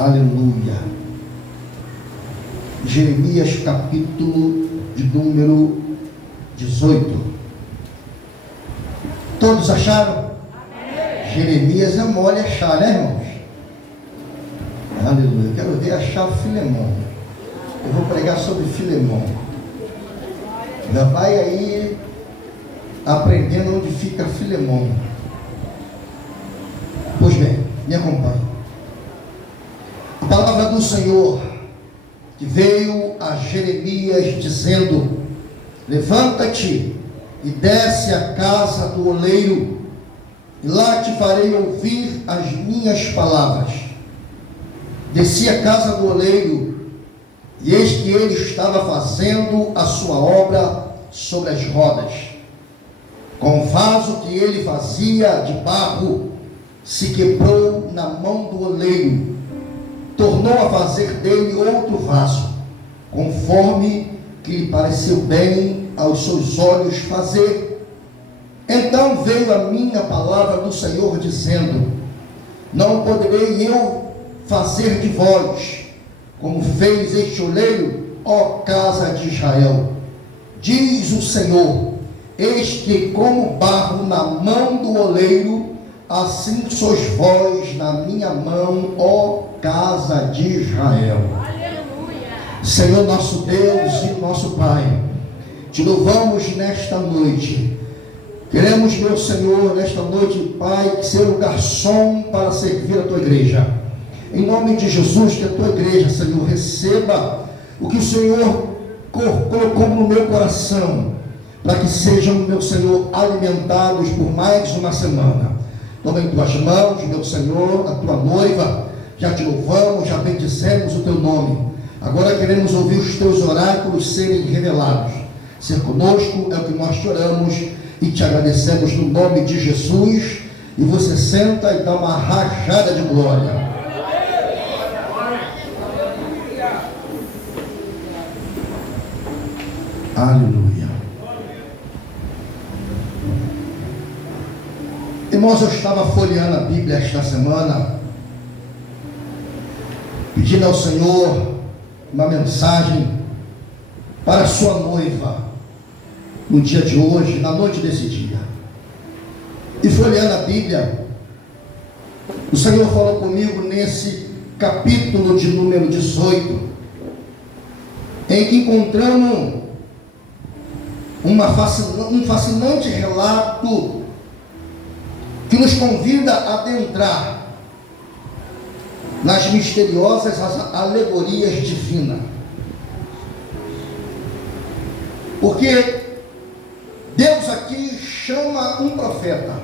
Aleluia. Jeremias capítulo de número 18. Todos acharam? Amém. Jeremias é mole achar, né, irmãos? Aleluia. Eu quero ver achar Filemão. Eu vou pregar sobre Filemão. Já vai aí aprendendo onde fica Filemão. Pois bem, me acompanhe. A palavra do Senhor que veio a Jeremias dizendo: levanta-te e desce à casa do oleiro, e lá te farei ouvir as minhas palavras. Desci à casa do oleiro, e eis que ele estava fazendo a sua obra sobre as rodas. Com o vaso que ele fazia de barro, se quebrou na mão do oleiro. Tornou a fazer dele outro vaso, conforme que lhe pareceu bem aos seus olhos fazer. Então veio a mim a palavra do Senhor, dizendo: não poderei eu fazer de vós como fez este oleiro, ó casa de Israel? Diz o Senhor: eis que como barro na mão do oleiro, assim sois vós na minha mão, ó casa de Israel. Aleluia. Senhor nosso Deus e nosso Pai, te louvamos nesta noite. Queremos, meu Senhor, nesta noite, Pai, ser o garçom para servir a tua igreja. Em nome de Jesus, que a tua igreja, Senhor, receba o que o Senhor colocou no meu coração, para que sejam, meu Senhor, alimentados por mais uma semana. Toma em tuas mãos, meu Senhor, a tua noiva. Já te louvamos, já bendizemos o teu nome. Agora queremos ouvir os teus oráculos serem revelados. Ser conosco é o que nós te oramos e te agradecemos no nome de Jesus. E você senta e dá uma rajada de glória. Aleluia. Irmãos, eu estava folheando a Bíblia esta semana, pedindo ao Senhor uma mensagem para a sua noiva, no dia de hoje, na noite desse dia. E folheando a Bíblia, o Senhor falou comigo nesse capítulo de número 18, em que encontramos um fascinante relato que nos convida a adentrar nas misteriosas alegorias divinas. Porque Deus aqui chama um profeta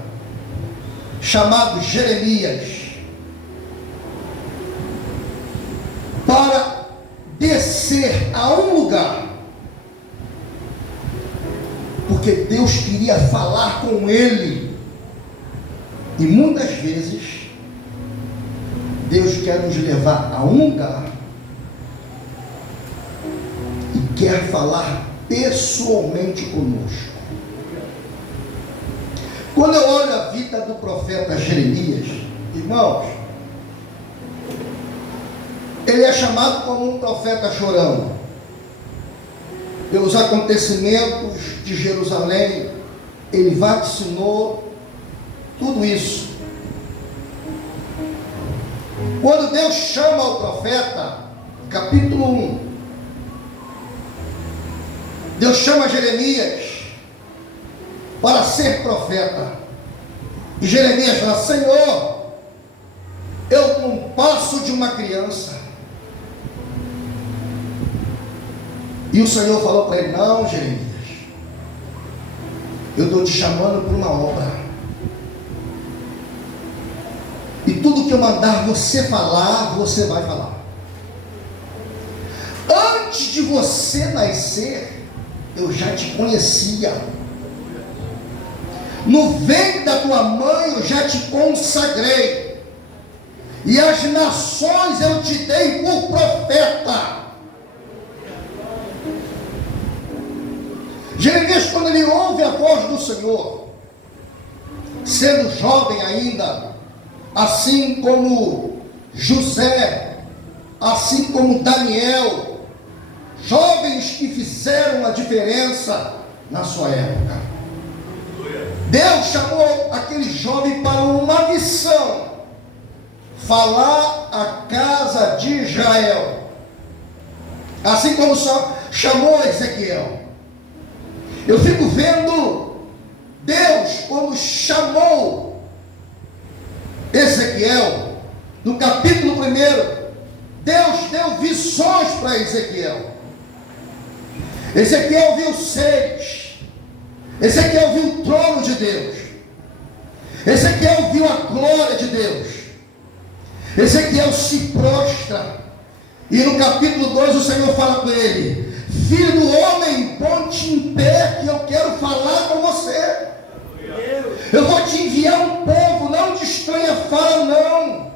chamado Jeremias para descer a um lugar, porque Deus queria falar com ele. E muitas vezes Deus quer nos levar a um lugar e quer falar pessoalmente conosco. Quando eu olho a vida do profeta Jeremias, irmãos, ele é chamado como um profeta chorão, pelos acontecimentos de Jerusalém. Ele vaticinou tudo isso. Quando Deus chama o profeta, capítulo 1, Deus chama Jeremias para ser profeta. E Jeremias fala: Senhor, eu não passo de uma criança. E o Senhor falou para ele: não, Jeremias, eu estou te chamando para uma obra. E tudo que eu mandar você falar, você vai falar. Antes de você nascer, eu já te conhecia. No ventre da tua mãe, eu já te consagrei. E as nações eu te dei por profeta. Jeremias, quando ele ouve a voz do Senhor, sendo jovem ainda, assim como José assim como Daniel, jovens que fizeram a diferença na sua época. Deus chamou aquele jovem para uma missão: falar à casa de Israel, assim como chamou Ezequiel. Eu fico vendo Deus, quando chamou Ezequiel, no capítulo 1, Deus deu visões para Ezequiel. Ezequiel viu seres, Ezequiel viu o trono de Deus, Ezequiel viu a glória de Deus. Ezequiel se prostra, e no capítulo 2 o Senhor fala com ele: filho do homem, ponte em pé, que eu quero falar com você. Eu vou te enviar um povo, não de estranha fala, não.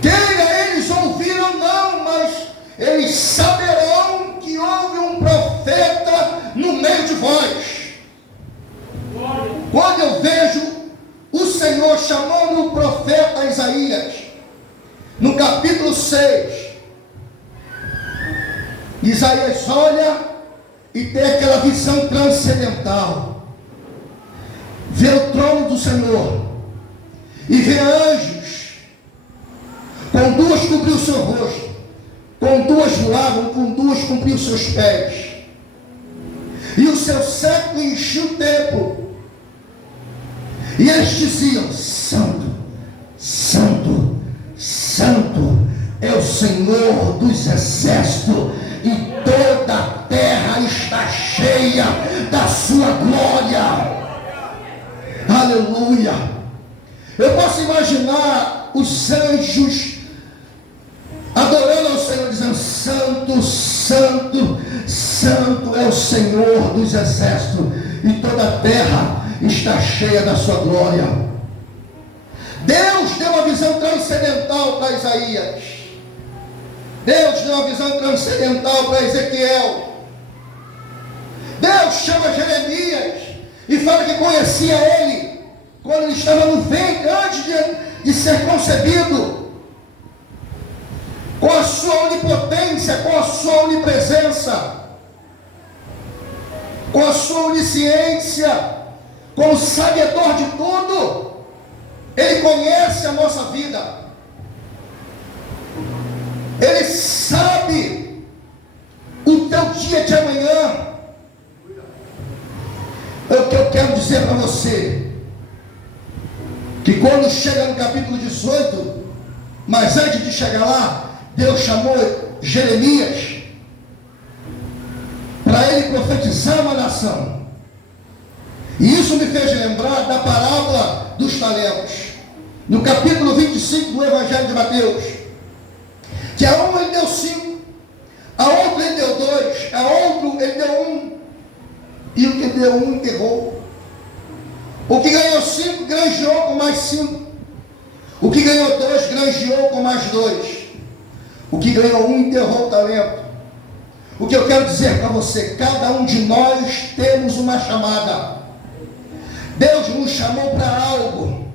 Queira eles ouvir ou não, mas eles saberão que houve um profeta no meio de vós. Quando eu vejo o Senhor chamando o profeta Isaías, no capítulo 6, Isaías olha e tem aquela visão transcendental, vê o trono do Senhor e vê anjos, com duas cobriu o seu rosto, com duas voavam, com duas cobriu os seus pés, e o seu século enchia o templo, e eles diziam: santo, santo, santo é o Senhor dos exércitos, e toda a terra está cheia da sua glória. Aleluia. Eu posso imaginar os anjos adorando ao Senhor, dizendo: santo, santo, santo é o Senhor dos exércitos, e toda a terra está cheia da sua glória. Deus deu uma visão transcendental para Isaías, Deus deu uma visão transcendental para Ezequiel. Deus chama Jeremias e fala que conhecia ele quando ele estava no ventre, antes de ser concebido, com a sua onipotência, com a sua onipresença, com a sua onisciência, como sabedor de tudo. Ele conhece a nossa vida, Ele sabe o teu dia de amanhã. É o que eu quero dizer para você, que quando chega no capítulo 18, mas antes de chegar lá, Deus chamou Jeremias para ele profetizar uma nação. E isso me fez lembrar da parábola dos talentos, no capítulo 25 do Evangelho de Mateus, que a um ele deu 5, a outro ele deu 2, a outro ele deu 1, e o que deu 1 enterrou. O que ganhou 5 granjeou com mais 5, o que ganhou 2 granjeou com mais 2, o que ganhou 1 enterrou o talento. O que eu quero dizer para você: cada um de nós temos uma chamada. Deus nos chamou para algo.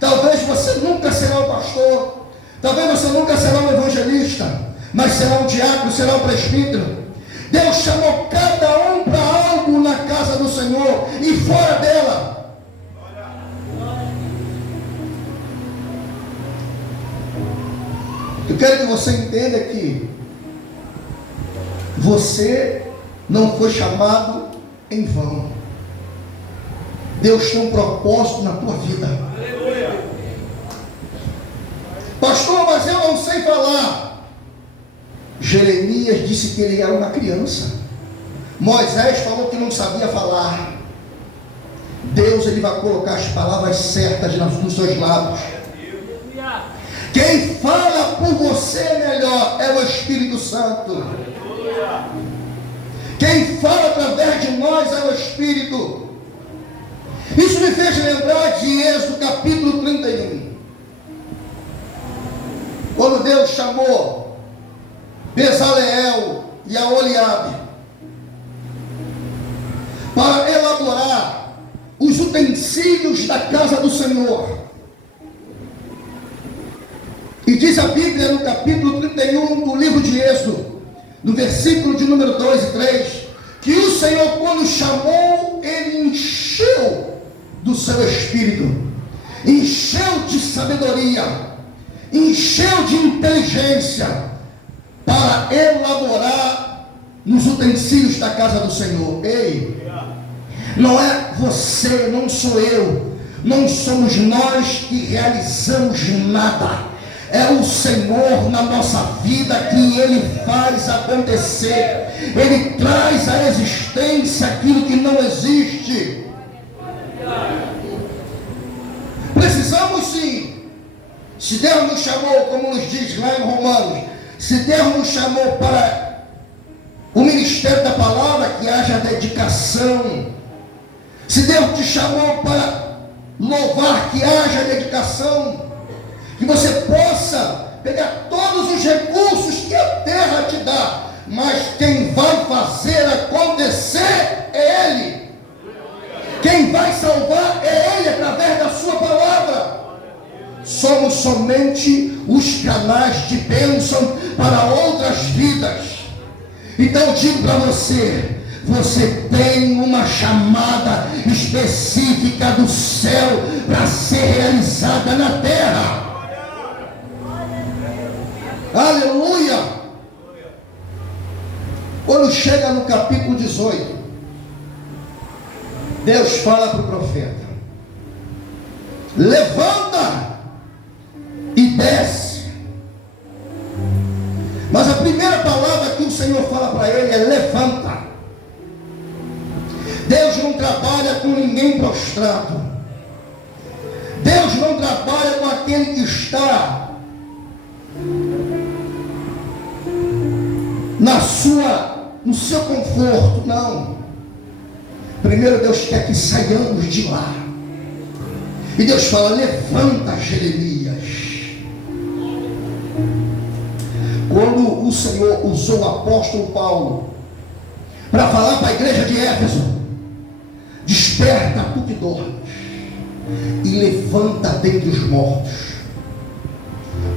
Talvez você nunca será um pastor, talvez você nunca será um evangelista, mas será um diácono, será um presbítero. Deus chamou cada um para algo na casa do Senhor e fora dela. Eu quero que você entenda que você não foi chamado em vão. Deus tem um propósito na tua vida. Pastor, mas eu não sei falar. Jeremias disse que ele era uma criança. Moisés falou que não sabia falar. Deus, ele vai colocar as palavras certas nos seus lábios. Quem fala por você melhor é o Espírito Santo. Quem fala através de nós é o Espírito. Isso me fez lembrar de Êxodo capítulo 31, quando Deus chamou Bezaleel e Aholiabe para elaborar os utensílios da casa do Senhor. E diz a Bíblia no capítulo 31 do livro de Êxodo, no versículo de número 2 e 3, que o Senhor, quando chamou, ele encheu do seu espírito, encheu de sabedoria, encheu de inteligência para elaborar nos utensílios da casa do Senhor. Ei, não é você, não sou eu, não somos nós que realizamos nada. É o Senhor na nossa vida que Ele faz acontecer. Ele traz à existência aquilo que não existe. Precisamos sim. Se Deus nos chamou, como nos diz lá em Romanos, se Deus nos chamou para o ministério da palavra, que haja dedicação. Se Deus te chamou para louvar, que haja dedicação. Que você possa pegar todos os recursos que a terra te dá, mas quem vai fazer acontecer é Ele. Quem vai salvar é Ele através da sua palavra. Somos somente os canais de bênção para outras vidas. Então eu digo para você, você tem uma chamada específica do céu para ser realizada na terra. Aleluia! Quando chega no capítulo 18, Deus fala para o profeta: levanta e desce. Mas a primeira palavra que o Senhor fala para ele é levanta. Deus não trabalha com ninguém prostrado. Deus não trabalha com aquele que está no seu conforto, não. Primeiro Deus quer que saiamos de lá. E Deus fala: levanta, Jeremias. Quando o Senhor usou o apóstolo Paulo para falar para a igreja de Éfeso: desperta, tu que dormes, e levanta dentre os mortos.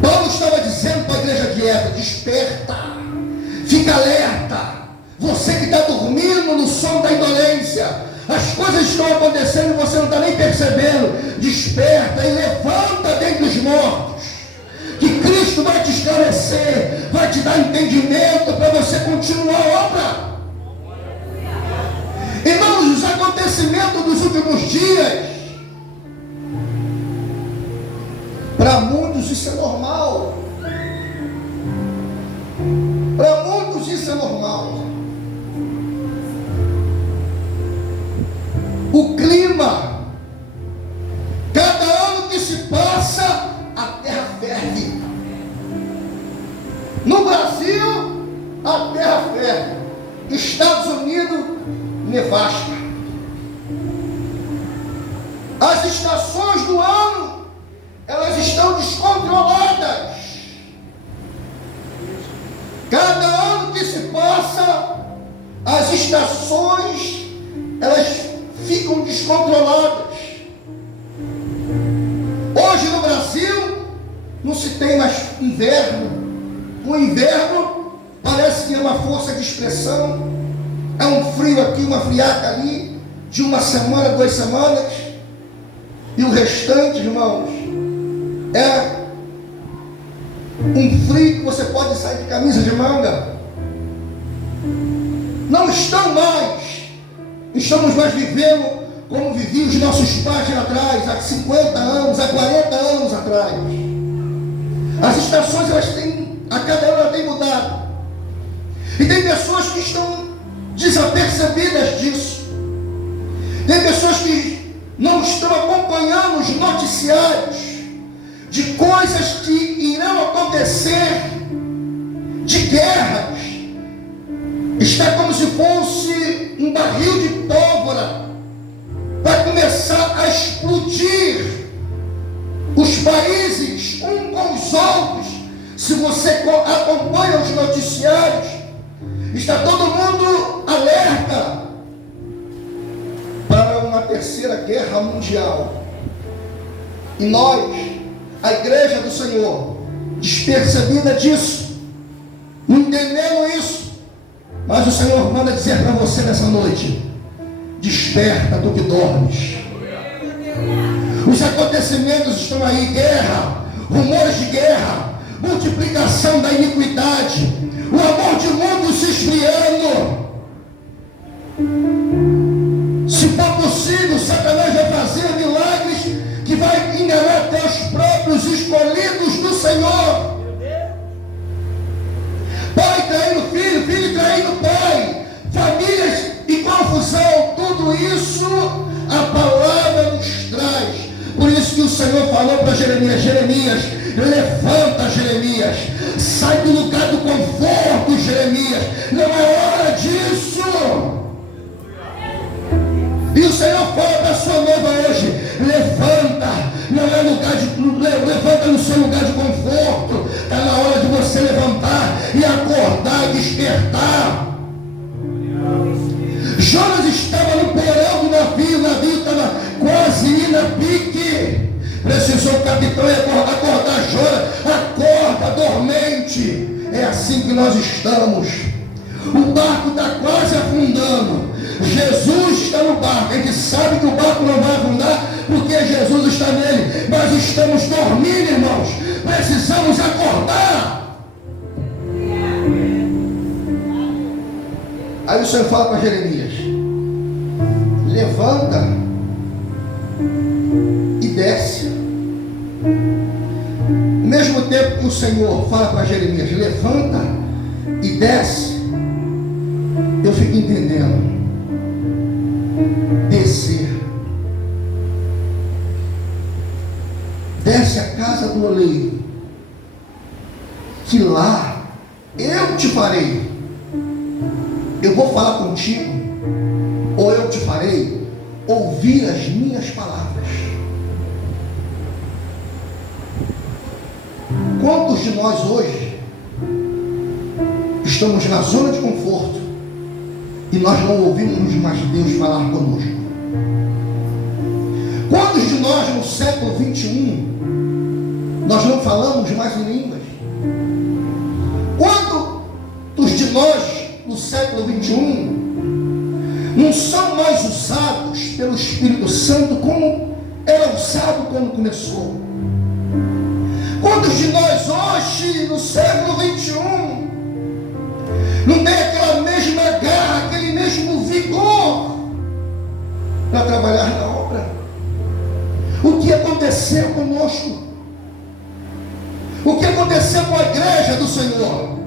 Paulo estava dizendo para a igreja de Éfeso: desperta, fica alerta, você que está dormindo no sono da indolência, as coisas estão acontecendo e você não está nem percebendo. Desperta e levanta dentre os mortos, que Cristo vai te esclarecer, vai te dar entendimento para você continuar a obra. Irmãos, os acontecimentos dos últimos dias, para muitos isso é normal. Para muitos isso é normal. O clima, cada ano que se passa, a terra ferve. No Brasil, a terra ferve. Estados Unidos, nevasca. As estações do ano, elas estão descontroladas. Cada ano que se passa, as estações, elas ficam descontroladas. Hoje no Brasil, não se tem mais inverno. O inverno parece que é uma força de expressão. É um frio aqui, uma friaca ali, de uma semana, 2 semanas. E o restante, irmãos, é um frio que você pode sair de camisa de manga. Não estamos mais vivendo como viviam os nossos pais lá atrás, há 50 anos, há 40 anos atrás. As estações, elas têm, a cada ano ela tem mudado. E tem pessoas que estão desapercebidas disso. Tem pessoas que não estão acompanhando os noticiários de coisas que irão acontecer, de guerras. Está como se fosse um barril de pólvora. Vai começar a explodir os países um com os outros. Se você acompanha os noticiários, está todo mundo alerta para uma terceira guerra mundial. E nós, a igreja do Senhor, despercebida disso, não entendendo isso. Mas o Senhor manda dizer para você nessa noite: desperta do que dormes. Os acontecimentos estão aí, guerra, rumores de guerra, multiplicação da iniquidade, o amor de mundo se esfriando. Se for possível, Satanás vai fazer milagres que vai enganar até os próprios escolhidos do Senhor. Pai traindo filho, filho traindo pai, famílias em confusão, tudo isso a palavra nos traz. Por isso que o Senhor falou para Jeremias: Jeremias, levanta, Jeremias, sai do lugar do conforto, Jeremias, não é hora disso. E o Senhor fala para a sua noiva hoje: levanta, não é lugar de, levanta no seu lugar de conforto. Está na hora de você levantar e acordar e despertar. Jonas estava no porão do navio, o navio estava quase indo a pique. Precisou o capitão acordar Jonas: acorda, dormente. É assim que nós estamos. O barco está quase afundando. Jesus está no barco. A gente sabe que o barco não vai afundar porque Jesus está nele. Mas estamos dormindo, irmãos. Precisamos acordar. Aí o Senhor fala para Jeremias: levanta e desce. Ao mesmo tempo que o Senhor fala para Jeremias: levanta e desce, eu fico entendendo. Descer. Desce a casa do oleiro, que lá eu te farei. Eu vou falar contigo, ou eu te farei ouvir as minhas palavras. Quantos de nós hoje estamos na zona de conforto e nós não ouvimos mais Deus falar conosco? Quantos de nós no século 21 nós não falamos mais em línguas? Quantos de nós no século 21 não são mais usados pelo Espírito Santo como era usado quando começou? Quantos de nós hoje no século 21 não tem aquela mesma garra, aquele mesmo vigor para trabalhar na obra? O que aconteceu conosco? O que aconteceu com a igreja do Senhor?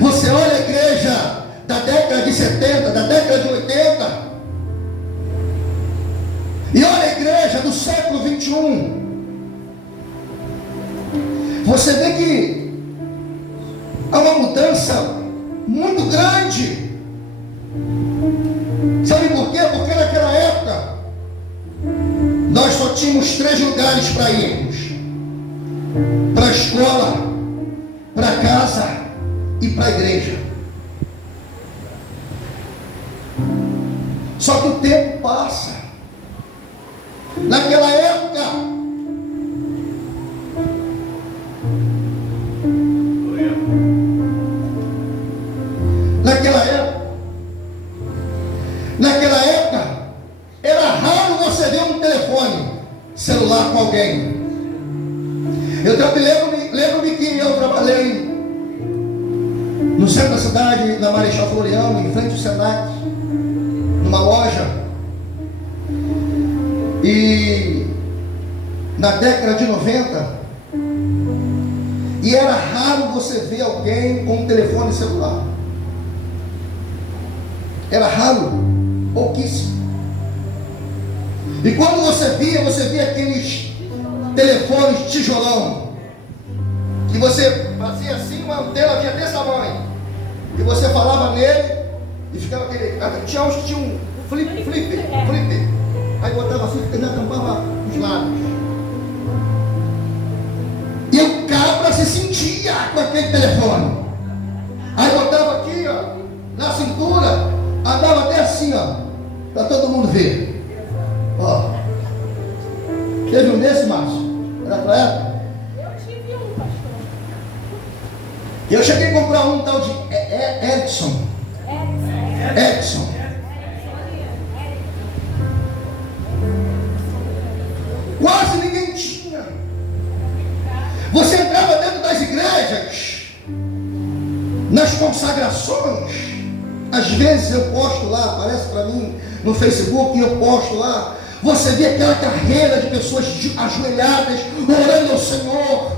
Você olha a igreja da década de 70, da década de 80, e olha a igreja do século 21. Você vê que há uma mudança muito grande. Sabe por quê? Porque naquela época nós só tínhamos 3 lugares para irmos: para a escola, para a casa e para a igreja. Só que o tempo passa. Naquela época, era raro você ver um telefone celular com alguém. Eu lembro-me que eu trabalhei no centro da cidade, na Marechal Floriano, em frente ao Senac, numa loja. E na década de 90, e era raro você ver alguém com um telefone celular. Era raro, pouquíssimo. E quando você via aqueles telefones tijolão, que você fazia assim, uma antena vinha desse tamanho, e você falava nele e ficava aquele. Tinha uns que tinham um flip. Aí botava assim, ainda tampava os lábios. E o cabra se sentia com aquele telefone. Aí botava aqui, ó, na cintura, andava até assim, ó, para todo mundo ver. Ó. Teve um desse, Márcio? Era pra ela? Eu tive um Estava um tal de Edson. Quase ninguém tinha. Você entrava dentro das igrejas, nas consagrações. Às vezes eu posto lá, aparece para mim no Facebook, e eu posto lá. Você vê aquela carreira de pessoas ajoelhadas, orando ao Senhor,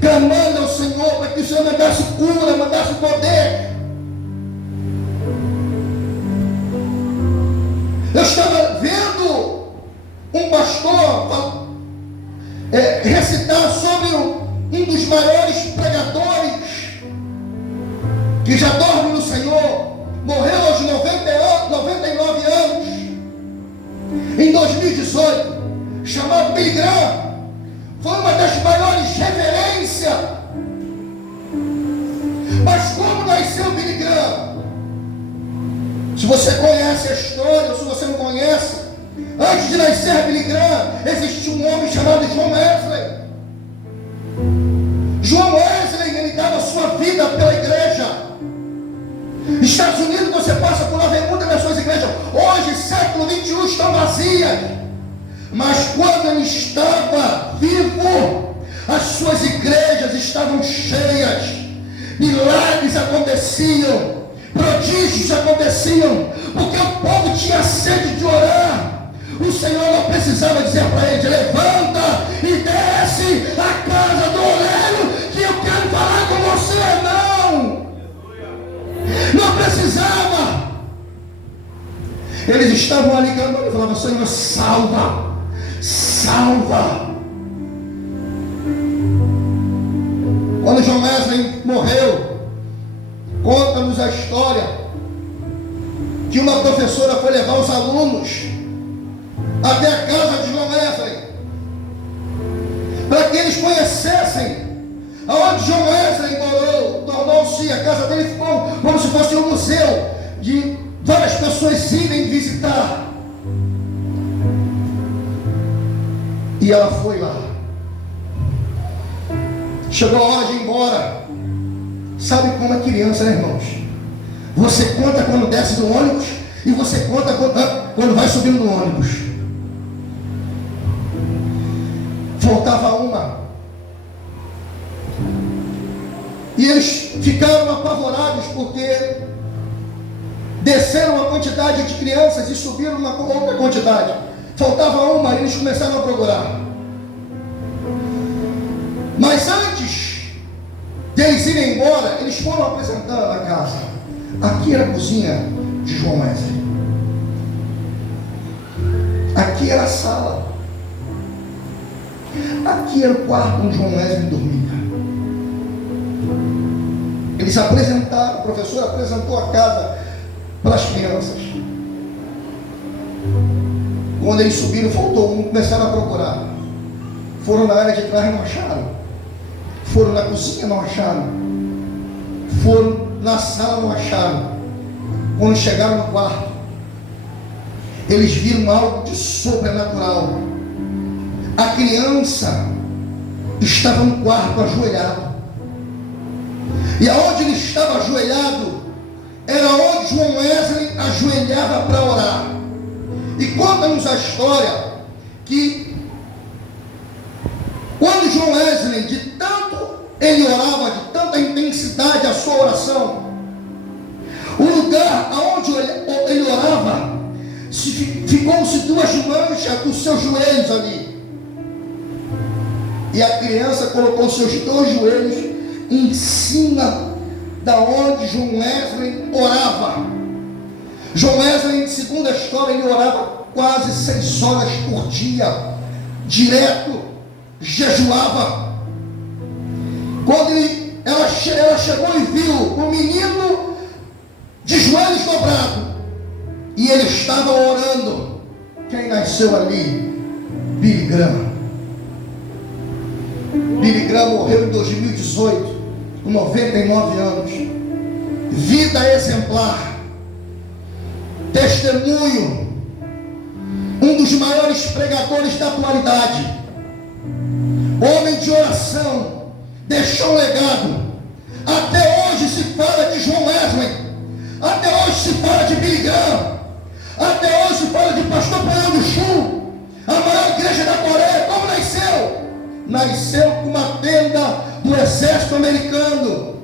clamando ao Senhor para que o Senhor mandasse cura, mandasse poder. Eu estava vendo um pastor recitar sobre um dos maiores pregadores que já dorme no Senhor, morreu aos 99 anos, em 2018, chamado Billy Graham. Foi uma das maiores referências. Mas como nasceu Billy Graham? Se você conhece a história, ou se você não conhece, antes de nascer Billy Graham, existia um homem chamado John Wesley. John Wesley, ele dava sua vida pela igreja. Estados Unidos, você passa por lá, vê muitas das suas igrejas. Hoje, século 21, estão vazias. Mas quando ele estava vivo, as suas igrejas estavam cheias. Milagres aconteciam, prodígios aconteciam, porque o povo tinha sede de orar. O Senhor não precisava dizer para ele: levanta e desce a casa do oleiro, que eu quero falar com você. Não precisava. Eles estavam ali clamando e falavam: Senhor, salva, salva. Quando John Wesley morreu, conta-nos a história que uma professora foi levar os alunos até a casa de John Wesley, para que eles conhecessem aonde John Wesley morou. Tornou-se, a casa dele ficou como se fosse um museu, de várias pessoas irem visitar. E ela foi lá. Chegou a hora de ir embora. Sabe como é criança, né, irmãos? Você conta quando desce do ônibus, e você conta quando vai subindo no ônibus. Faltava uma. E eles ficaram apavorados, porque desceram uma quantidade de crianças e subiram uma outra quantidade. Faltava uma, e eles começaram a procurar. Mas antes de eles irem embora, eles foram apresentando a casa. Aqui era a cozinha de João Wesley. Aqui era a sala. Aqui era o quarto onde João Wesley dormia. Eles apresentaram, o professor apresentou a casa para as crianças. Quando eles subiram, faltou um, começaram a procurar. Foram na área de trás, não acharam. Foram na cozinha, não acharam. Foram na sala, não acharam. Quando chegaram no quarto, eles viram algo de sobrenatural. A criança estava no quarto ajoelhado. E aonde ele estava ajoelhado era onde João Wesley ajoelhava para orar. E conta-nos a história que quando João Wesley, de tanto ele orava, de tanta intensidade a sua oração, o lugar aonde ele orava, ficou-se duas manchas dos seus joelhos ali. E a criança colocou seus dois joelhos em cima da onde João Wesley orava. João Wesley, segundo a história, ele orava quase 6 horas por dia, direto, jejuava. Quando ela chegou e viu o menino de joelhos dobrados, e ele estava orando, quem nasceu ali? Billy Graham. Billy Graham morreu em 2018, com 99 anos. Vida exemplar, testemunho, um dos maiores pregadores da atualidade, homem de oração, deixou um legado. Até hoje se fala de João Wesley, até hoje se fala de Billy Graham, até hoje se fala de Pastor Paulo do Chu, a maior igreja da Coreia. Como nasceu? Nasceu com uma tenda do exército americano.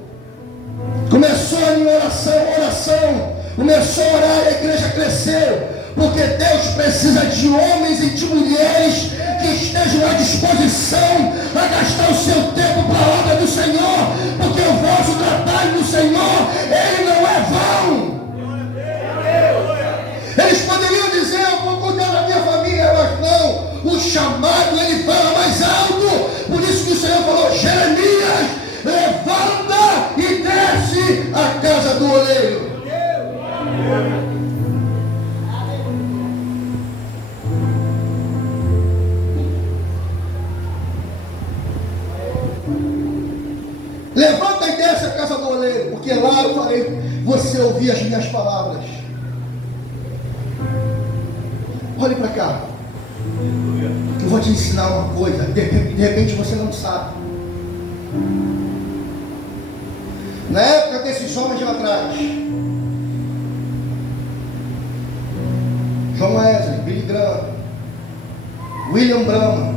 Começou em oração, começou a orar, a igreja cresceu, porque Deus precisa de homens e de mulheres que estejam à disposição a gastar o seu tempo para a obra do Senhor, porque o vosso trabalho do Senhor, ele não é vão. Eles poderiam dizer: eu vou cuidar da minha família, mas não, o chamado ele fala mais alto. Por isso que o Senhor falou: Jeremias, levanta e desce a casa do oleiro. Levanta e desce a casa do oleiro, porque lá eu farei você ouvir as minhas palavras. Olhe para cá. Eu vou te ensinar uma coisa. De repente você não sabe. Na época desses homens lá atrás, João Wesley, Billy Graham, William Branham.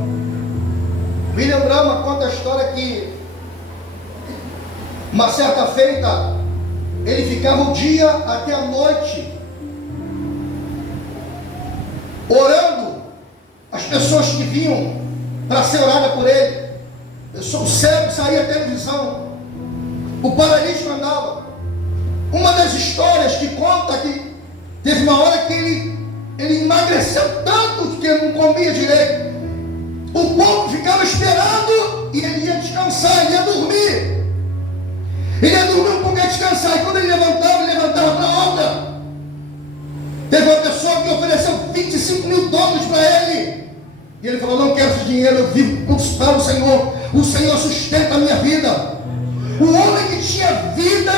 William Branham conta a história que uma certa feita ele ficava o dia até a noite orando as pessoas que vinham para ser orada por ele. O cego saía à televisão, o paralítico andava. Uma das histórias que conta que teve uma hora que ele emagreceu tanto que ele não comia direito. O povo ficava esperando e ele ia descansar, ele ia dormir. Ele ia dormir um pouco e descansar. E quando ele levantava para a obra. Teve uma pessoa que ofereceu $25.000 para ele. E ele falou: não quero esse dinheiro, eu vivo para o Senhor. O Senhor sustenta a minha vida. O homem que tinha vida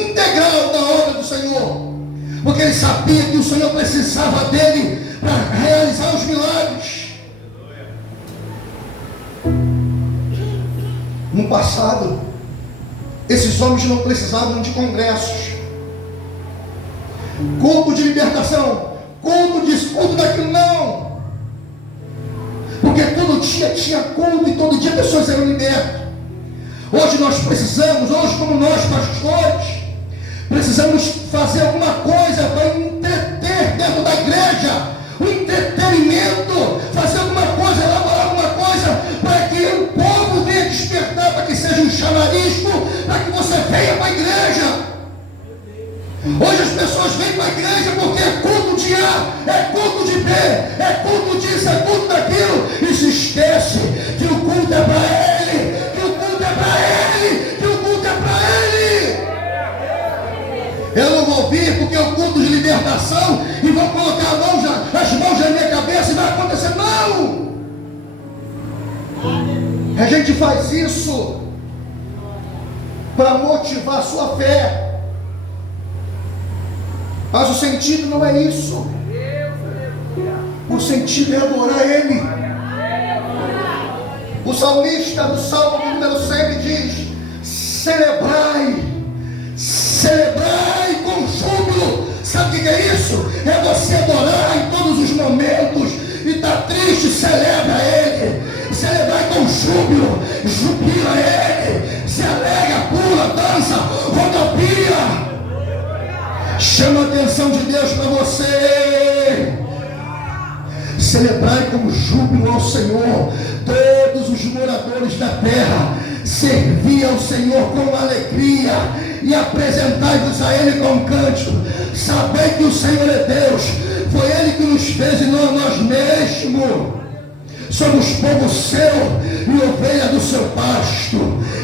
integral da obra do Senhor, porque ele sabia que o Senhor precisava dele para realizar os milagres. No passado, esses homens não precisavam de congressos, culto de libertação, culto disso, culto daquilo, não. Porque todo dia tinha culto e todo dia pessoas eram libertas. Hoje nós precisamos, hoje como nós pastores, precisamos fazer alguma coisa para entreter dentro da igreja, um entretenimento, fazer alguma coisa, elaborar alguma coisa, para que o povo venha despertar, para que seja um chamarisco, para que você venha para a igreja. Hoje as pessoas vêm para a igreja porque é culto de A, é culto de B, é culto disso, é culto daquilo, e se esquece que o culto é para ele, que o culto é para ele, que o culto é para ele. Eu não vou vir porque é o culto de libertação e vou colocar as mãos na minha cabeça e vai acontecer. Não! A gente faz isso para motivar a sua fé. Mas o sentido não é isso. O sentido é adorar Ele. O salmista no Salmo número 100 diz: celebrai com júbilo. Sabe o que é isso? É você adorar em todos os momentos. E está triste, celebra Ele. Celebrai com júbilo, jubila Ele. Se alegra, pula, dança, rodopia. Chama a atenção de Deus para você. Celebrai com júbilo ao Senhor, todos os moradores da terra. Servi ao Senhor com alegria e apresentai-vos a Ele com cântico. Sabei que o Senhor é Deus. Foi Ele que nos fez e não nós mesmos. Somos povo seu e ovelha do seu pasto.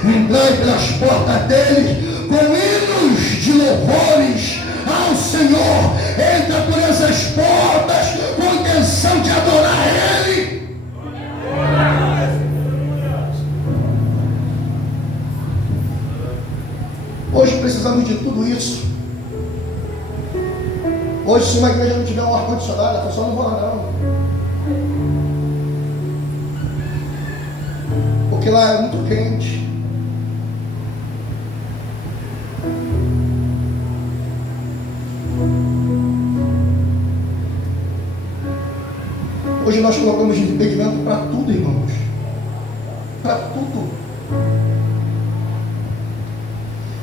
Entrai pelas portas dele com hinos de louvores ao Senhor. Entra por essas portas com intenção de adorar Ele. Hoje precisamos de tudo isso. Hoje, se uma igreja não tiver um ar-condicionado, a pessoa não vai lá não. Porque lá é muito quente. Hoje nós colocamos impedimento para tudo, irmãos. Para tudo.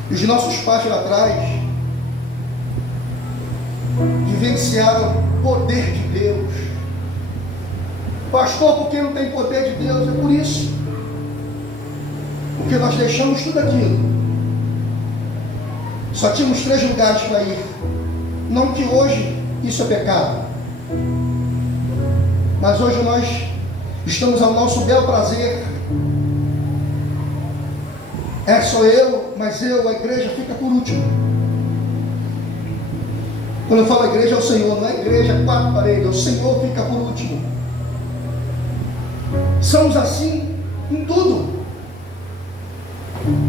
E os nossos pais lá atrás vivenciaram o poder de Deus. Pastor, por que não tem poder de Deus? É por isso. Porque nós deixamos tudo aquilo. Só tínhamos 3 lugares para ir. Não que hoje isso é pecado, mas hoje nós estamos ao nosso bel prazer. É só eu, mas a igreja fica por último. Quando eu falo igreja, é o Senhor, não é igreja, é 4 paredes, o Senhor fica por último. Somos assim em tudo.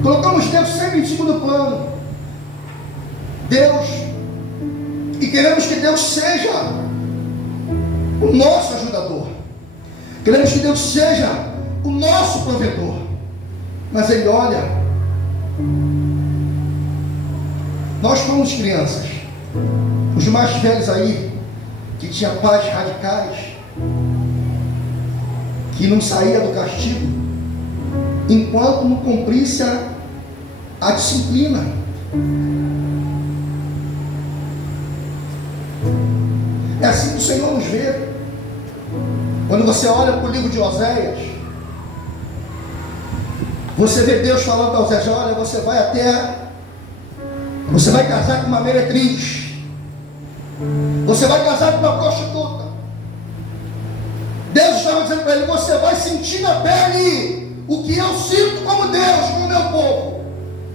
Colocamos Deus sempre em segundo plano. Deus, e queremos que Deus seja o nosso ajudador. Queremos que Deus seja o nosso provedor. Mas Ele olha. Nós fomos crianças. Os mais velhos aí, que tinham pais radicais, que não saía do castigo enquanto não cumprisse a disciplina. É assim que o Senhor nos vê. Quando você olha para o livro de Oséias, você vê Deus falando para Oséias: olha, você vai casar com uma meretriz, você vai casar com uma prostituta. Deus estava dizendo para ele: você vai sentir na pele o que eu sinto como Deus, como meu povo,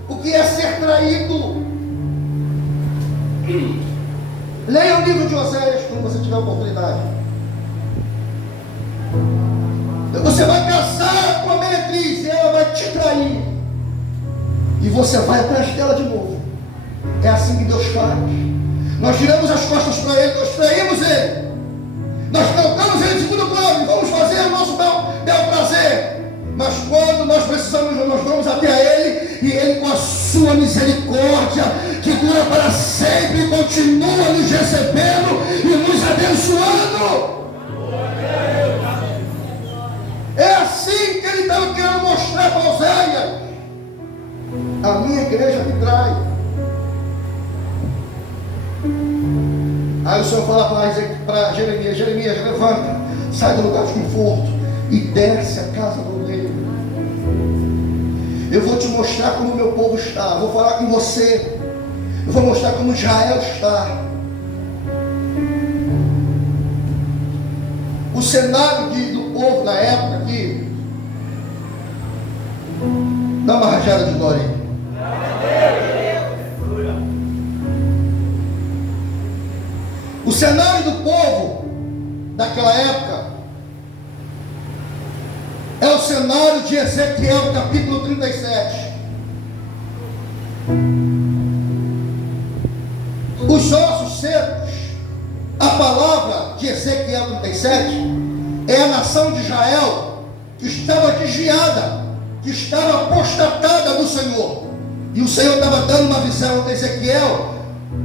o que é ser traído. Leia o livro de Oséias quando você tiver oportunidade. Você vai casar com a meretriz e ela vai te trair, e você vai atrás dela de novo. É assim que Deus faz. Nós viramos as costas para Ele, nós traímos Ele, nós colocamos Ele em segundo plano e vamos fazer o nosso bel prazer. Mas quando nós precisamos, nós vamos até a Ele, e Ele, com a sua misericórdia, que dura para sempre, continua nos recebendo e nos abençoando. É assim que Ele estava querendo mostrar para Oséias: a minha igreja me trai. Aí o Senhor fala para Jeremias: Jeremias, levanta, sai do lugar de conforto e desce a casa do oleiro. Eu vou te mostrar como o meu povo está. Eu vou falar com você. Eu vou mostrar como Israel está. O cenário do povo na época aqui. Dá uma rajada de glória aí. O cenário do povo daquela época é o cenário de Ezequiel, capítulo 37. Os ossos secos. A palavra de Ezequiel 37 é a nação de Israel que estava desviada, que estava apostatada do Senhor. E o Senhor estava dando uma visão a Ezequiel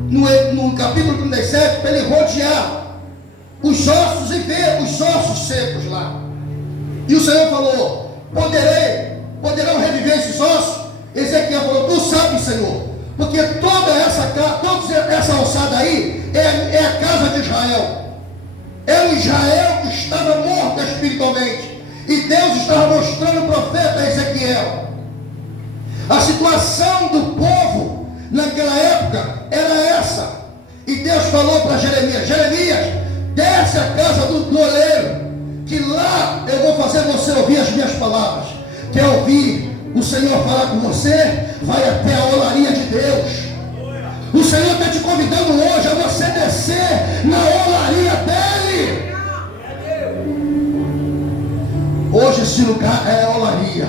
no capítulo 37 para ele rodear os ossos e ver os ossos secos lá. E o Senhor falou: poderão reviver esses ossos? Ezequiel falou: tu sabes, Senhor, porque toda essa alçada aí é a casa de Israel. É o Israel que estava morto espiritualmente, e Deus estava mostrando o profeta Ezequiel. A situação do povo naquela época era essa. E Deus falou para Jeremias: Jeremias, desce a casa do oleiro, que lá eu vou fazer você ouvir as minhas palavras. Quer ouvir o Senhor falar com você? Vai até a olaria de Deus. O Senhor está te convidando hoje a você descer na olaria dele. Hoje esse lugar é a olaria.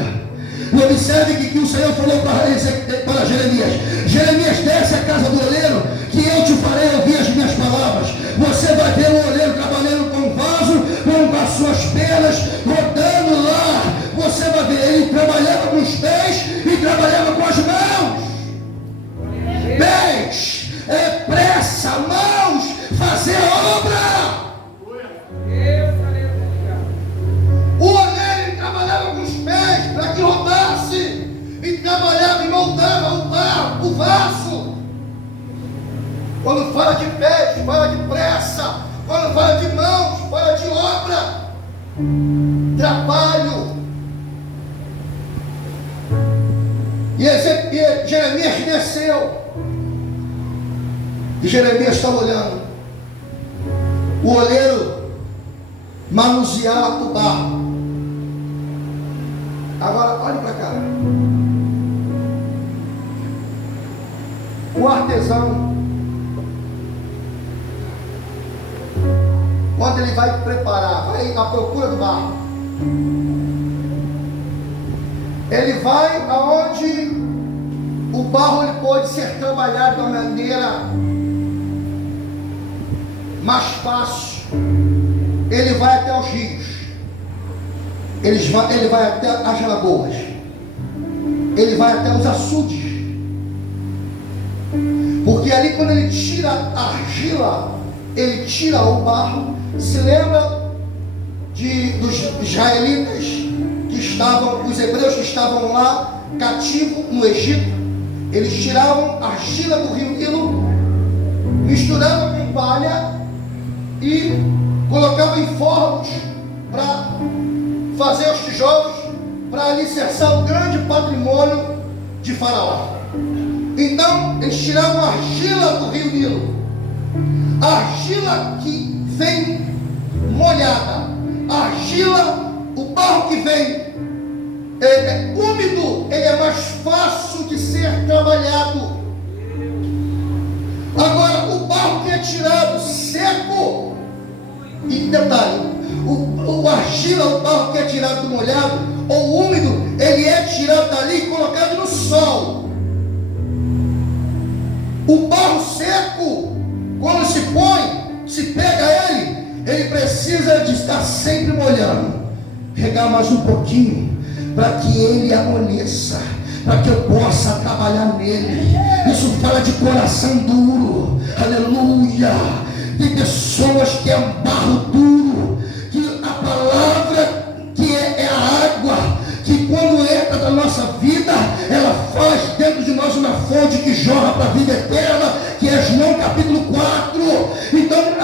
E observe que o Senhor falou para Jeremias: Jeremias, desce a casa do oleiro, que eu te farei ouvir as minhas palavras. Você vai ver o oleiro trabalhando com o vaso, com as suas penas, rodando lá. Você vai ver, ele trabalhava com os pés e trabalhava com as mãos. Pés, pressa, mãos, fazer a obra. trabalho. E Jeremias desceu. E Jeremias estava olhando o oleiro manusear o barro. Agora olhe para cá. O artesão, quando ele vai preparar, vai à procura do barro, ele vai aonde o barro ele pode ser trabalhado de uma maneira mais fácil. Ele vai até os rios, ele vai até as lagoas, ele vai até os açudes. Porque ali, quando ele tira a argila, ele tira o barro. Se lembra dos israelitas que estavam, os hebreus que estavam lá cativos no Egito? Eles tiravam a argila do rio Nilo, misturavam com palha e colocavam em fornos para fazer os tijolos, para alicerçar o grande patrimônio de Faraó. Então eles tiravam a argila do rio Nilo, a argila que vem molhada, a argila, o barro que vem úmido, ele é mais fácil de ser trabalhado. Agora o barro que é tirado seco, e detalhe, o argila, o barro que é tirado do molhado ou úmido, ele é tirado dali e colocado no sol. O barro seco, quando se põe, se pega ele precisa de estar sempre molhando, regar mais um pouquinho, para que ele amoleça, para que eu possa trabalhar nele. Isso fala de coração duro, aleluia. Tem pessoas que é um barro duro, que a palavra que é a água, que quando entra na nossa vida, ela faz dentro de nós uma fonte que jorra para a vida eterna, que é João capítulo 4. Então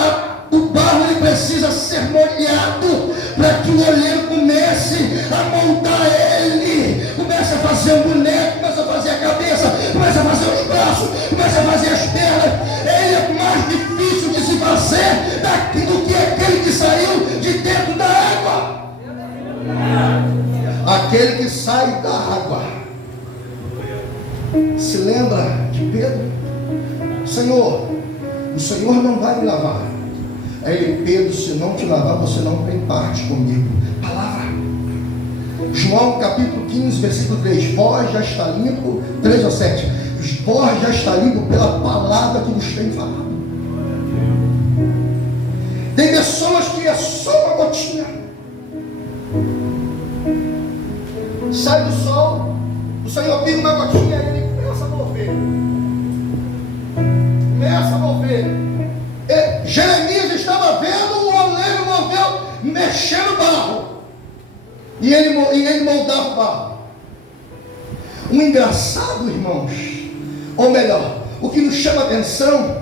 o barro ele precisa ser molhado, para que o oleiro comece a moldar ele, comece a fazer o boneco, comece a fazer a cabeça, comece a fazer os braços, comece a fazer as pernas. Ele é mais difícil de se fazer do que aquele que saiu de dentro da água. Aquele que sai da água. Se lembra de Pedro? Senhor, o Senhor não vai me lavar. Aí ele, Pedro, se não te lavar, você não tem parte comigo. Palavra. João capítulo 15, versículo 3. Vós já está limpo, 3 ou 7. Vós já está limpo pela palavra que vos tem falado. Tem pessoas que é só uma gotinha. Sai do sol, o Senhor pega uma gotinha e ele começa a mover. Começa a mover. Jeremias estava vendo o oleiro moveu, mexendo o barro. E ele moldava o barro. O engraçado, irmãos, ou melhor, o que nos chama a atenção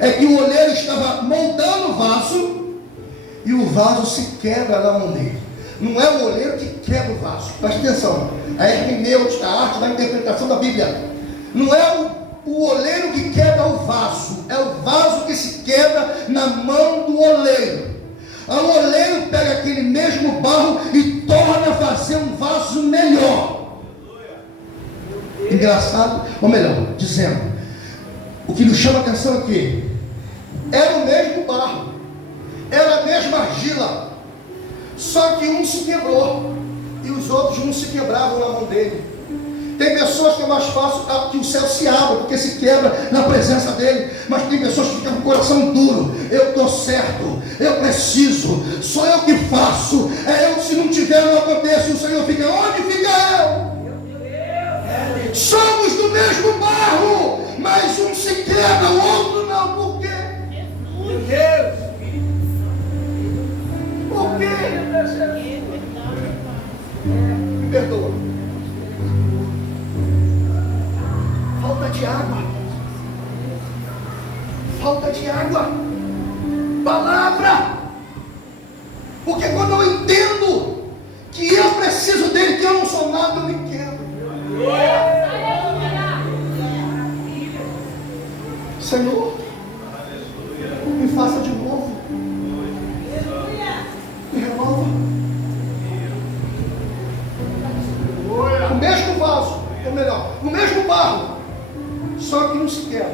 é que o oleiro estava moldando o vaso e o vaso se quebra na mão dele. Não é o oleiro que quebra o vaso. Preste atenção. A hermenêutica, a arte da interpretação da Bíblia. Não é o oleiro que quebra o vaso. É o vaso que se quebra na mão do oleiro. O oleiro pega aquele mesmo barro e torna a fazer um vaso melhor. Engraçado, ou melhor, dizendo, o que nos chama a atenção aqui, era o mesmo barro, era a mesma argila, só que um se quebrou e os outros não se quebravam na mão dele. Tem pessoas que é mais fácil que o céu se abra, porque se quebra na presença dele. Mas tem pessoas que ficam com o coração duro. Eu estou certo, eu preciso, sou eu que faço. É eu, se não tiver, não acontece. O Senhor fica, onde fica eu? Somos do mesmo barro, mas um se quebra, o outro não. Por quê? Por quê? Por quê? Me perdoa. Falta de água. Falta de água. Palavra. Porque quando eu entendo preciso dele, que eu não sou nada, eu me quero. Senhor, me faça de novo. Me renova. O mesmo vaso, ou melhor, o mesmo barro, só que um se quebra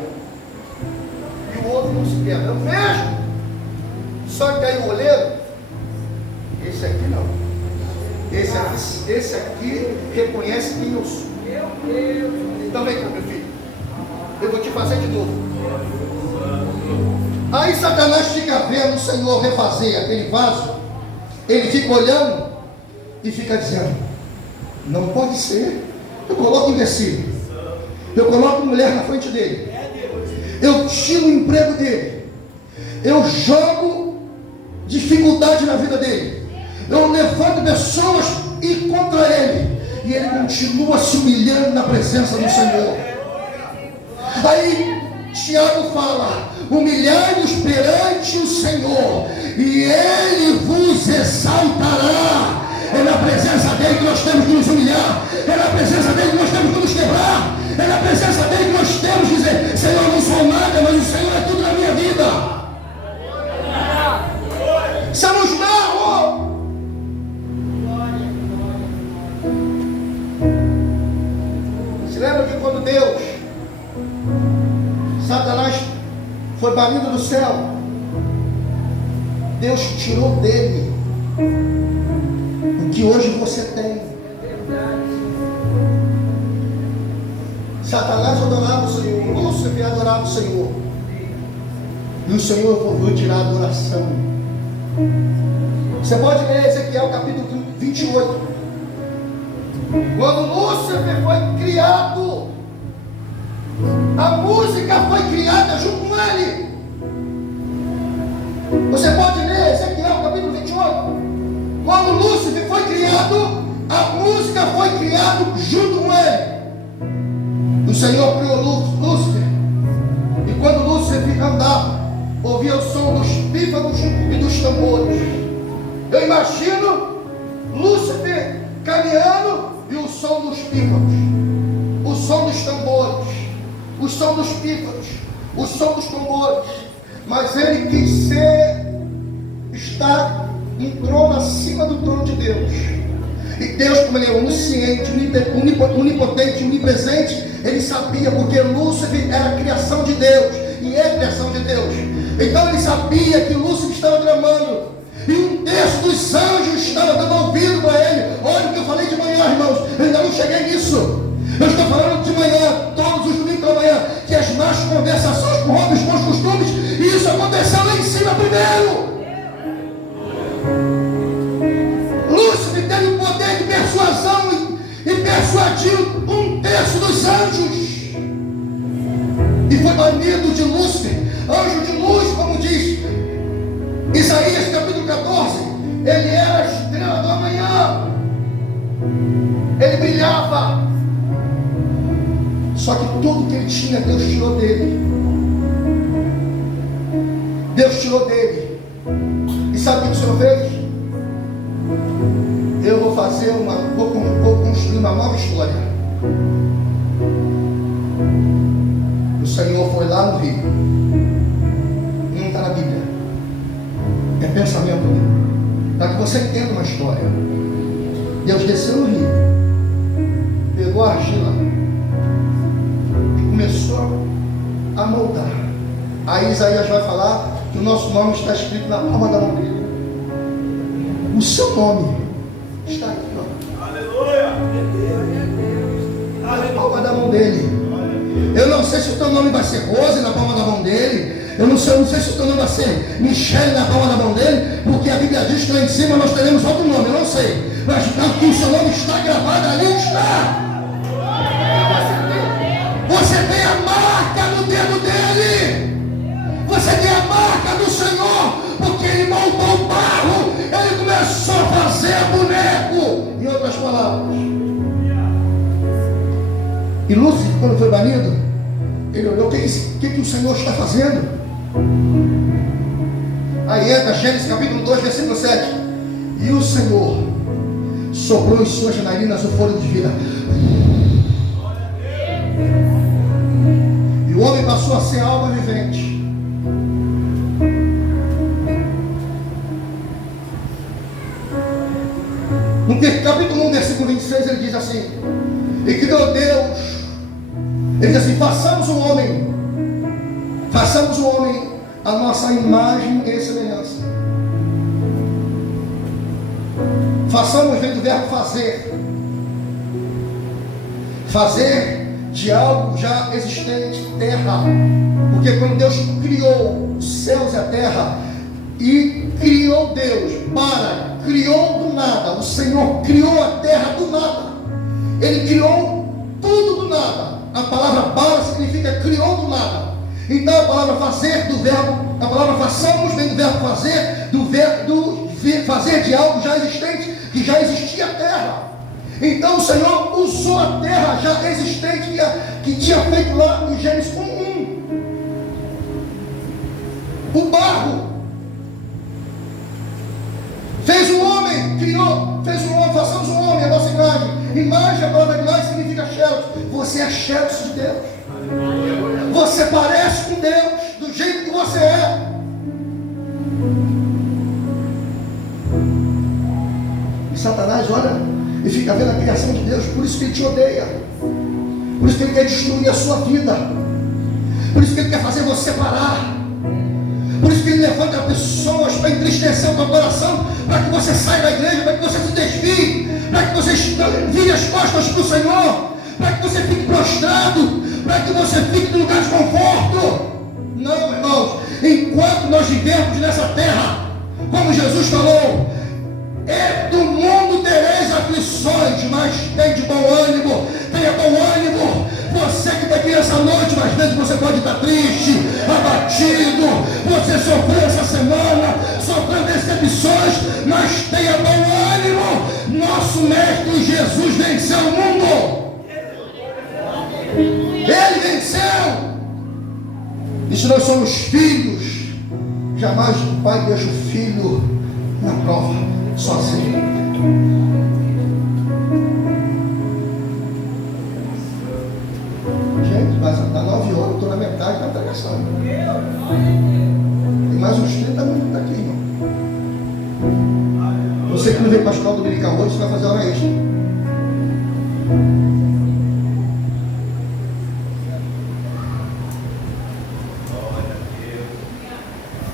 e o outro não se quebra. É o mesmo, só que aí o oleiro, esse aqui não, esse aqui reconhece quem eu sou. Então vem cá, meu filho, eu vou te fazer de novo. Aí Satanás fica vendo o Senhor refazer aquele vaso, ele fica olhando e fica dizendo: não pode ser. Eu coloco em versículo, eu coloco mulher na frente dele, eu tiro o emprego dele, eu jogo dificuldade na vida dele, eu levanto pessoas e contra ele, e ele continua se humilhando na presença do Senhor. Aí Tiago fala: humilhai-vos perante o Senhor e ele vos exaltará. É na presença dele que nós temos que nos humilhar, é na presença dele que nós temos que nos quebrar, é na presença dele que nós temos que dizer: Senhor, eu não sou nada, mas o Senhor é tudo na minha vida. Somos barro. Se lembra que quando Deus, Satanás foi banido do céu, Deus tirou dele o que hoje você tem. Satanás adorava o Senhor, Lúcifer adorava o Senhor, e o Senhor foi tirar a adoração. Você pode ler Ezequiel capítulo 28. Quando Lúcifer foi criado, a música foi criada junto com ele. Você pode ler Ezequiel capítulo 28. Quando Lúcifer foi criado, a música foi criada junto com ele. O Senhor criou Lúcifer, e quando Lúcifer andava, ouvia o som dos pífanos e dos tambores. Eu imagino Lúcifer caminhando e o som dos pífanos, o som dos tambores, o som dos pífanos, o som dos tambores. Mas ele quis estar em trono acima do trono de Deus. E Deus, como ele é onisciente, onipotente, onipresente, ele sabia, porque Lúcifer era a criação de Deus, e é a criação de Deus. Então ele sabia que Lúcifer estava tramando, e um terço dos anjos estava dando ouvido para ele. Olha o que eu falei de manhã, irmãos, eu ainda não cheguei nisso. Eu estou falando de manhã, todos os domingos da manhã, que as más conversações corrompem os bons costumes, e isso aconteceu lá em cima primeiro. Lúcifer teve o poder de persuasão e persuadiu um terço dos anjos, e foi banido de Lúcifer, anjo de luz, como diz Isaías capítulo 14. Ele era a estrela da manhã, ele brilhava, só que tudo que ele tinha, Deus tirou dele. Deus tirou dele. E sabe o que o Senhor fez? Eu vou construir uma nova história. O Senhor foi lá no rio. Não está na Bíblia, é pensamento dele, para que você entenda uma história. Deus desceu no rio, pegou a argila e começou a moldar. Aí Isaías vai falar que o nosso nome está escrito na palma da mão dele. O seu nome está aqui, ó. Aleluia! Na palma da mão dele. Eu não sei se o teu nome vai ser Rose na palma da mão dele. Eu não sei se o teu nome vai ser Michele na palma da mão dele, porque a Bíblia diz que lá em cima nós teremos outro nome. Eu não sei, mas que o seu nome está gravado, ali está. Você tem a marca no dedo dele. Você tem a marca do Senhor, porque ele moldou o barro, ele começou a fazer boneco. Em outras palavras, e Lúcifer, quando foi banido, ele olhou: o que o Senhor está fazendo? Aí entra Gênesis capítulo 2, versículo 7. E o Senhor soprou em suas narinas o fôlego de vida. E o homem passou a ser alma vivente. No capítulo 1, versículo 26, ele diz assim: e criou Deus, ele diz assim: façamos o homem a nossa imagem e semelhança. Façamos, vem do verbo fazer. Fazer de algo já existente, terra. Porque quando Deus criou os céus e a terra, e criou criou do nada. O Senhor criou a terra do nada. Ele criou tudo do nada. A palavra bara significa criou do nada. Então a palavra fazer a palavra façamos vem do verbo fazer, fazer de algo já existente, que já existia a terra. Então o Senhor usou a terra já existente, que tinha feito lá em Gênesis 1:1. O barro fez o homem, façamos um homem, a nossa imagem. Imagem, a palavra imagem significa xerox. Você é xerox de Deus. Você parece com Deus, do jeito que você é. E Satanás olha e fica vendo a criação de Deus, por isso que ele te odeia. Por isso que ele quer destruir a sua vida. Por isso que ele quer fazer você parar. Por isso que ele levanta pessoas para entristecer o teu coração, para que você saia da igreja, para que você se desvie, para que você vire as costas para o Senhor, para que você fique prostrado, para que você fique no lugar de conforto. Não, irmãos, enquanto nós vivemos nessa terra, como Jesus falou, do mundo tereis aflições, mas tem de bom ânimo, tenha bom ânimo. Você que está aqui essa noite, às vezes você pode estar triste, abatido, você sofreu essa semana, sofreu decepções, mas tenha bom ânimo. Nosso Mestre Jesus venceu o mundo. Ele venceu. E se nós somos filhos, jamais o Pai deixa o filho na prova, sozinho. Gente, mas dá 9 horas, estou na metade da pregação. Tem mais uns 30 minutos aqui, irmão. Você que não veio para a escola dominical hoje, você vai fazer hora extra.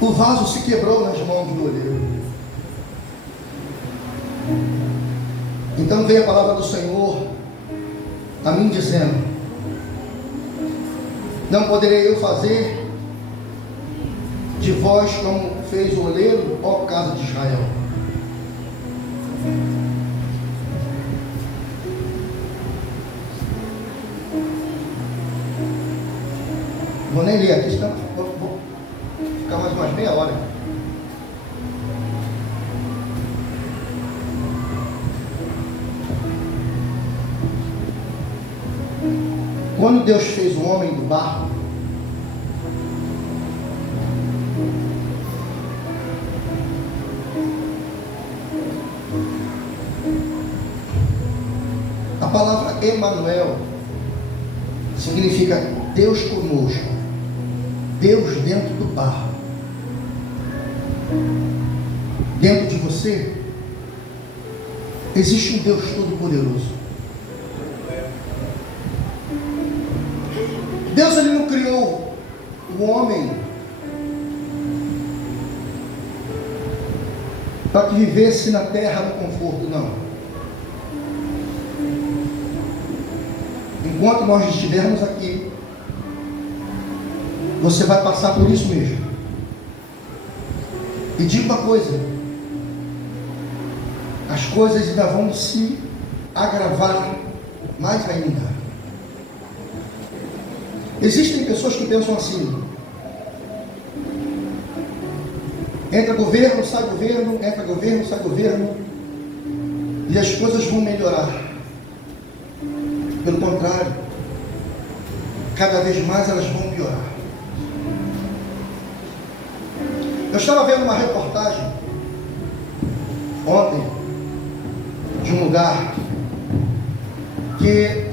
O vaso se quebrou nas mãos do oleiro. Então veio a palavra do Senhor a mim dizendo: não poderei eu fazer de vós como fez o oleiro, ó casa de Israel. Vou nem ler aqui, senão vou ficar mais umas meia hora. Quando Deus fez o homem do barro, a palavra Emanuel significa Deus conosco, Deus dentro do barro. Dentro de você existe um Deus todo-poderoso. Deus, ele não criou o homem para que vivesse na terra no conforto, não. Enquanto nós estivermos aqui, você vai passar por isso mesmo. E digo uma coisa: as coisas ainda vão se agravar mais ainda. Existem pessoas que pensam assim: entra governo, sai governo, entra governo, sai governo, e as coisas vão melhorar. Pelo contrário, cada vez mais elas vão piorar. Eu estava vendo uma reportagem ontem de de um lugar que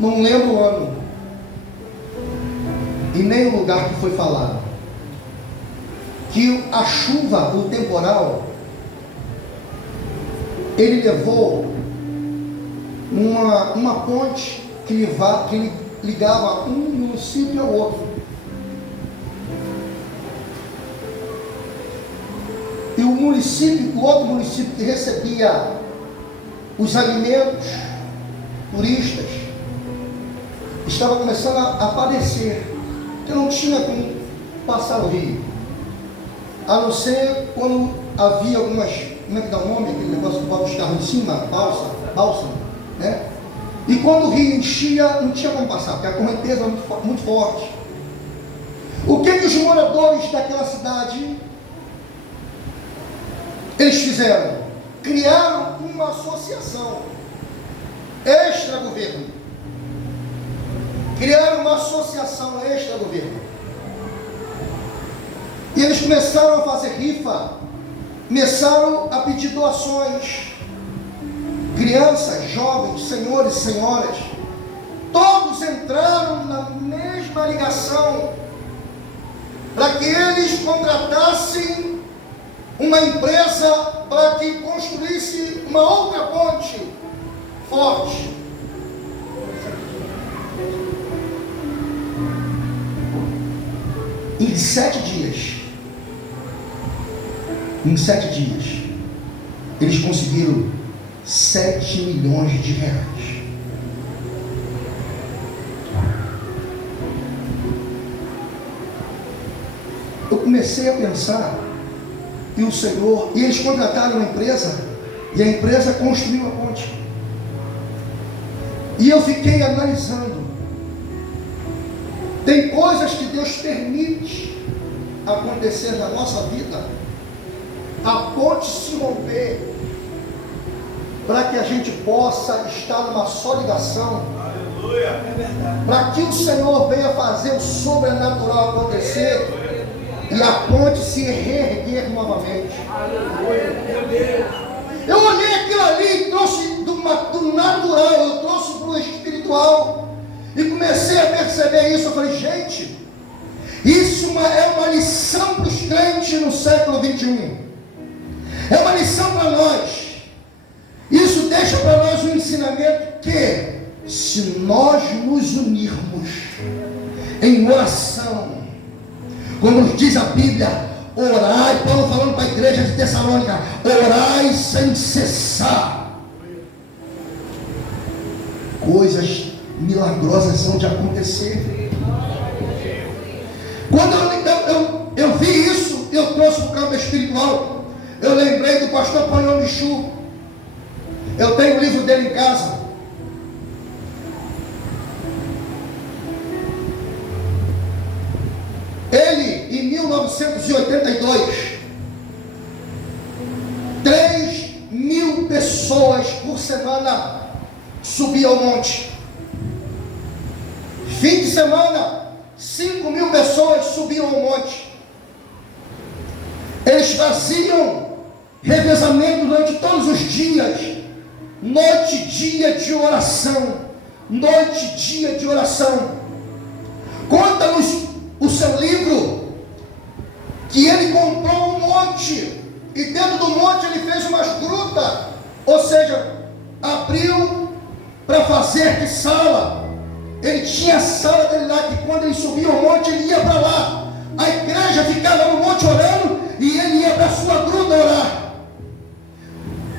não lembro o ano e nem o lugar que foi falado, que a chuva, o temporal, ele levou uma ponte que ligava um município ao outro. E o outro município que recebia os alimentos, turistas, estava começando a padecer, porque não tinha como passar o rio, a não ser quando havia algumas, como é que dá o nome, aquele negócio que bota os carros em cima, balsa, né? E quando o rio enchia, não tinha como passar, porque a correnteza era muito forte. O que os moradores daquela cidade eles fizeram? Criaram uma associação extra-governo. Criaram uma associação extra-governo. E eles começaram a fazer rifa, começaram a pedir doações. Crianças, jovens, senhores e senhoras, todos entraram na mesma ligação para que eles contratassem uma empresa para que construísse uma outra ponte forte. Em 7 dias, eles conseguiram 7 milhões de reais. Eu comecei a pensar, e o Senhor, e eles contrataram uma empresa, e a empresa construiu a ponte. E eu fiquei analisando. Tem coisas que Deus permite acontecer na nossa vida, a ponte se romper, para que a gente possa estar numa só ligação. Aleluia. Para que o Senhor venha fazer o sobrenatural acontecer. Aleluia. E a ponte se reerguer novamente. Aleluia. Eu olhei aquilo ali e trouxe do natural, eu trouxe para o espiritual, e comecei a perceber isso. Eu falei, gente, isso é uma lição para os crentes no século 21. É uma lição para nós. Isso deixa para nós um ensinamento que, se nós nos unirmos em oração, como nos diz a Bíblia, orai, Paulo falando para a igreja de Tessalônica, orai sem cessar, coisas milagrosas vão de acontecer. Quando eu vi isso, eu trouxe para o campo espiritual. Eu lembrei do pastor Panhão Michu. Eu tenho o livro dele em casa. Ele, em 1982, 3.000 pessoas por semana subiam ao monte. Fim de semana, 5.000 pessoas subiam ao monte. Eles faziam revezamento durante todos os dias, noite e dia de oração, noite e dia de oração. Conta-nos o seu livro que ele comprou um monte, e dentro do monte ele fez umas grutas, ou seja, abriu para fazer de sala. Ele tinha a sala dele lá, que quando ele subia o monte ele ia para lá, a igreja ficava no monte orando e ele ia para a sua gruta orar.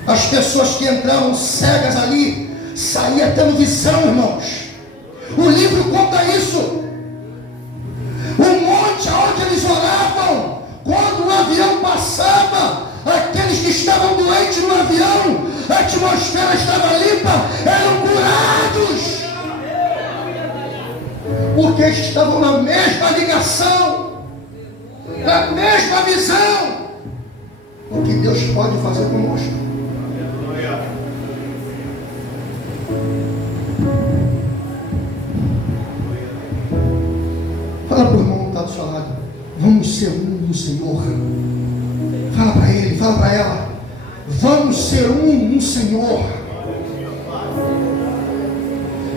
As pessoas que entravam cegas ali saíam tendo visão, irmãos. O livro conta isso. O monte onde eles oravam, quando o avião passava, aqueles que estavam doentes no avião, a atmosfera estava limpa, eram curados, porque estavam na mesma ligação, na mesma visão. O que Deus pode fazer conosco? Fala para o irmão que está do seu lado, vamos ser um no Senhor. Fala para ele, fala para ela. Vamos ser um Senhor.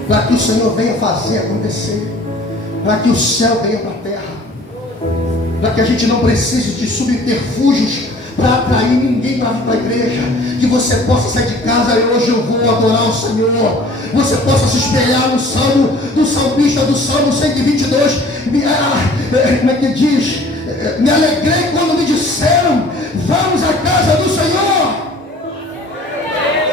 Para que o Senhor venha fazer acontecer. Para que o céu venha para a terra. Para que a gente não precise de subterfúgios para atrair ninguém para a igreja. Que você possa sair de casa e hoje eu vou adorar o Senhor. Você possa se espelhar no salmo do salmista, do Salmo 122. Como é que diz? Me alegrei quando me disseram: vamos à casa do Senhor.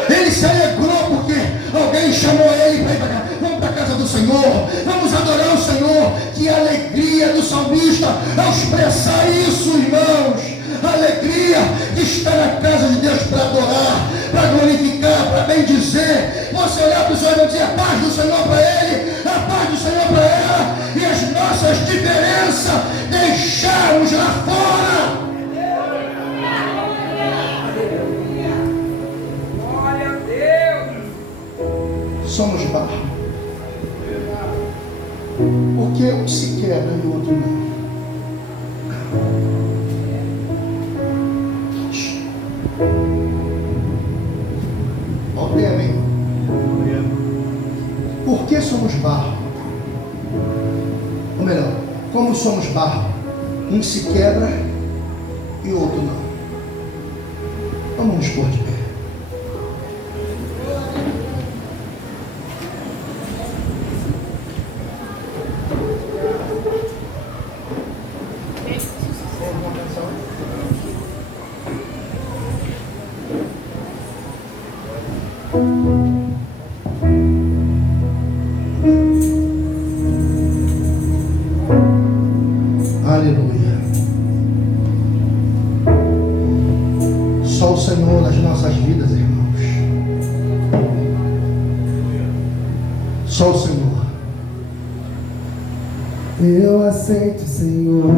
Ele se alegrou porque alguém chamou ele para ir para cá. Vamos para a casa do Senhor, vamos adorar o Senhor. Que alegria do salmista ao expressar isso, irmãos. A alegria de estar na casa de Deus para adorar, para glorificar, para bendizer. Você olhar para o Senhor e dizer a paz do Senhor para ele, a paz do Senhor para ela, e as nossas diferenças deixarmos lá fora. Glória a Deus. Somos barro. Porque um se quebra e o outro não. Olha o tema, hein? Por que somos barro? Ou melhor, como somos barro? Um se quebra e o outro não. Vamos nos pôr de pé. Aleluia. Só o Senhor nas nossas vidas, irmãos. Só o Senhor. Eu aceito, Senhor.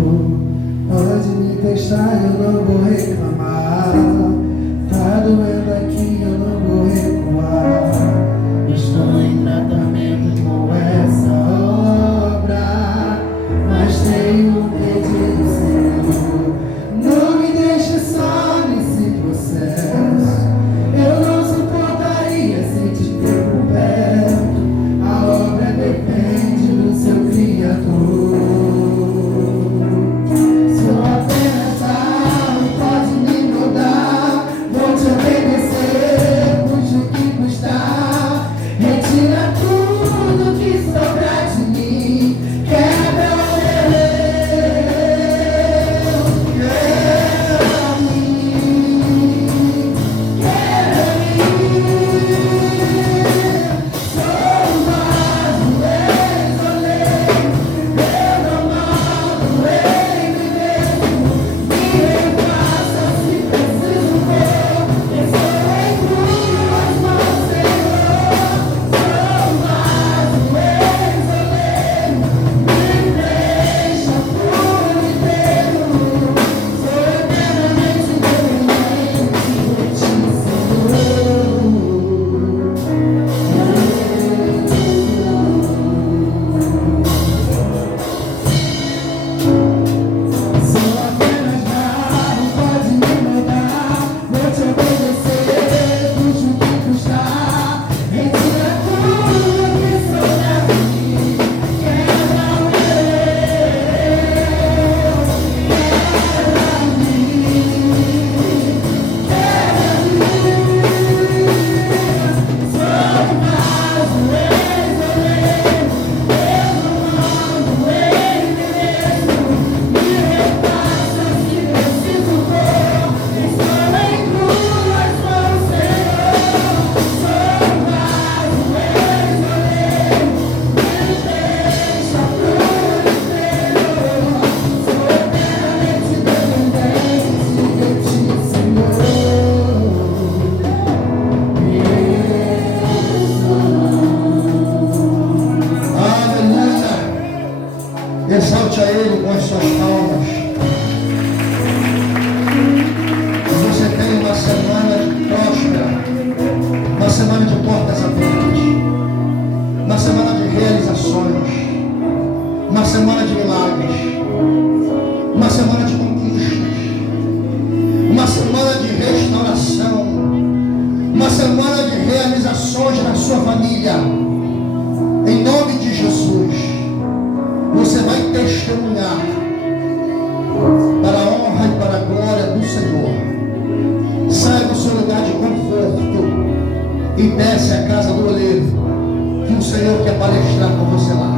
Pode me testar, eu não vou reclamar. Tá doendo aqui, eu não vou recuar. Estou em tratamento com essa obra, mas tenho um pedido, Senhor. Não me deixe só nesse processo. Eu não suportaria sem te ter por perto. A obra depende do seu Criador. Sou apenas barro, pode me moldar. e desce à casa do oleiro, que o Senhor quer palestrar com você lá.